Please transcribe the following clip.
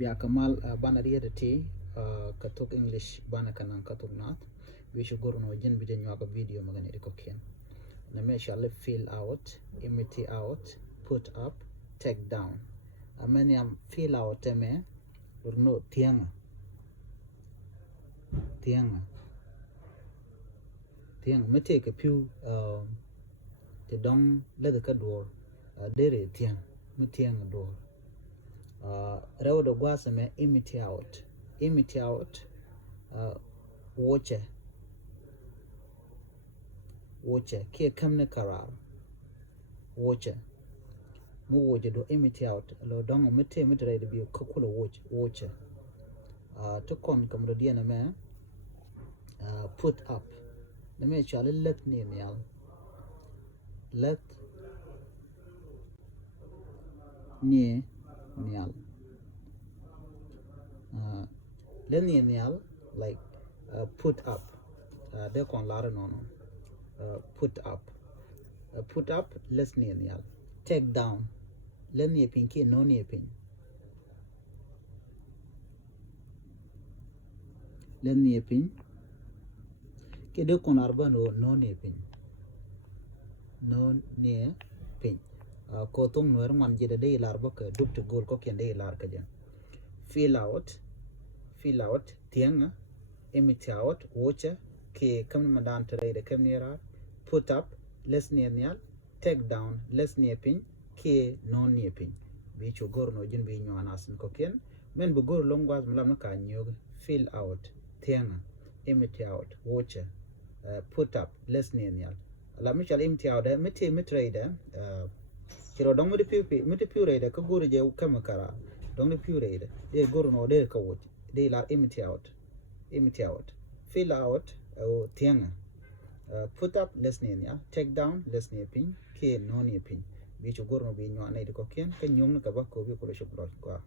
Bia kamal bana riya ti thok English bana kanang thok nath. We should go no jen bijan nyaga video magani rikokian. Na me shall fill out, imitate out, put up, take down. Amani am fill out me no tianga. Tianga. Tianga me take a few te dong let the door dere tiang me tianga door. Raw the guasa me imitate out, watch kia kamne karar watch mu woje do imitate out lo dong mete ready bi kokula watch to kon kam do diana me put up the me chale let ni nyal let ni nyal let ni nyal like put up de kon lara no put up let's near nyal take down let near pinky no near pin let near pin ke de kon arba no near pin ko tung nuer man jida de larba ke dup to gol ko ken de lar ka jan fill out tianga imitate out watch ke kam madan tare de kam near put up less near nyal take down less near pin ke non near pin bi chu gor no jin bi nyo anasin ko ken men bu gor longwas mlam ka nyog fill out tianga imitate out watch put up less near nyal la mi chal imitate out mi trade kiro dong mi piu rede ko gor je kam kara dong piu rede de gor no de ka watch de la imitate out fill out tianga put up less near ya take down less near pin ke no near pin bi chu gor no bi nyo anai ko ken ka nyum ka ba ko bi ko le shop kwa